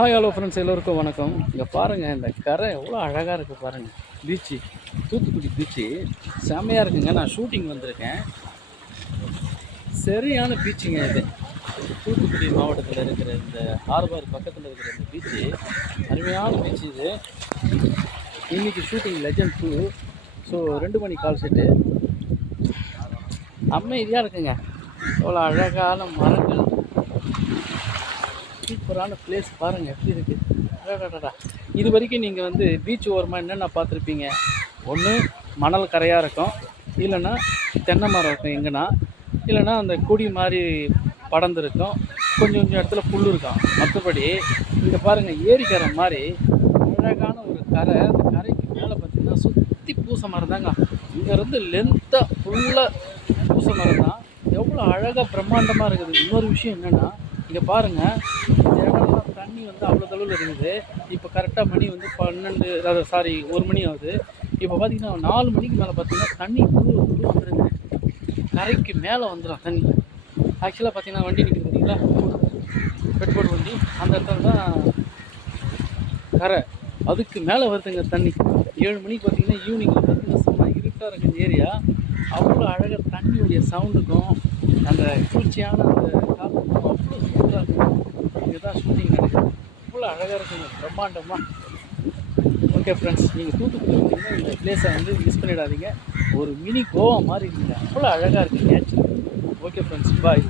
Hi hello friends, எல்லோருக்கும் வணக்கம். இங்கே பாருங்கள், இந்த கரை எவ்வளோ அழகாக இருக்குது பாருங்கள். பீச்சு, தூத்துக்குடி பீச்சு செம்மையாக இருக்குங்க. நான் ஷூட்டிங் வந்திருக்கேன். சரியான பீச்சுங்க இது. தூத்துக்குடி மாவட்டத்தில் இருக்கிற இந்த ஹார்பர் பக்கத்தில் இருக்கிற இந்த பீச்சு அருமையான பீச்சு இது. இன்றைக்கி ஷூட்டிங் லெஜண்ட் 2. ஸோ 2 மணி கால் செட்டு. அமைதியாக இருக்குங்க. எவ்வளோ அழகான மரங்கள், சூப்பரான பிளேஸ் பாருங்கள் எப்படி இருக்குது. இது வரைக்கும் நீங்கள் வந்து பீச் ஓரமாக என்னென்ன பார்த்துருப்பீங்க? ஒன்று மணல் கரையாக இருக்கும், இல்லைன்னா தென்னை மரம் இருக்கும் எங்கன்னா, இல்லைன்னா அந்த கொடி மாதிரி படர்ந்து இருக்கும், கொஞ்சம் கொஞ்சம் இடத்துல புல் இருக்கும். மற்றபடி இங்கே பாருங்கள், ஏரிக்கரை மாதிரி அழகான ஒரு கரை. அந்த கரைக்கு மேலே பார்த்திங்கன்னா சுற்றி பூசை மரம் தாங்க. இங்கேருந்து லென்த்தாக ஃபுல்லாக பூசை மரம் தான். எவ்வளோ அழகாக பிரம்மாண்டமாக இருக்குது. இன்னொரு விஷயம் என்னென்னா, இங்கே பாருங்கள், இந்த இடம்லாம் தண்ணி வந்து அவ்வளோ தொலைவில் இருக்குது. இப்போ கரெக்டாக மணி வந்து 1 மணி ஆகுது. இப்போ பார்த்திங்கன்னா 4 மணிக்கு மேலே பார்த்திங்கன்னா தண்ணி முழு வந்துடுங்க. கரைக்கு மேலே வந்துடும் தண்ணி. ஆக்சுவலாக பார்த்திங்கன்னா வண்டி நிற்கிது பார்த்தீங்களா, பெட்ரோல் வண்டி, அந்த இடத்துல தான் கரை. அதுக்கு மேலே வருதுங்க தண்ணி. 7 மணிக்கு பார்த்திங்கன்னா ஈவினிங்கில் பார்த்திங்கன்னா சும்மா இருட்டாக இருக்குது ஏரியா. அவ்வளோ அழகாக தண்ணியுடைய சவுண்டுக்கும் அந்த குளிர்ச்சியான அந்த காற்றுக்கும் அவ்வளோ சூப்பராக இருக்கும். இங்கே தான் ஷூட்டிங் நடக்குது. அவ்வளோ அழகாக இருக்குங்க, பிரம்மாண்டமாக. ஓகே ஃப்ரெண்ட்ஸ், நீங்கள் தூத்துக்குடி வந்தீங்கன்னா இந்த பிளேஸை வந்து மிஸ் பண்ணிடாதீங்க. ஒரு மினி கோவா மாதிரி இருக்குங்க. அவ்வளோ அழகாக இருக்குது நேச்சர். ஓகே ஃப்ரெண்ட்ஸ், பாய்.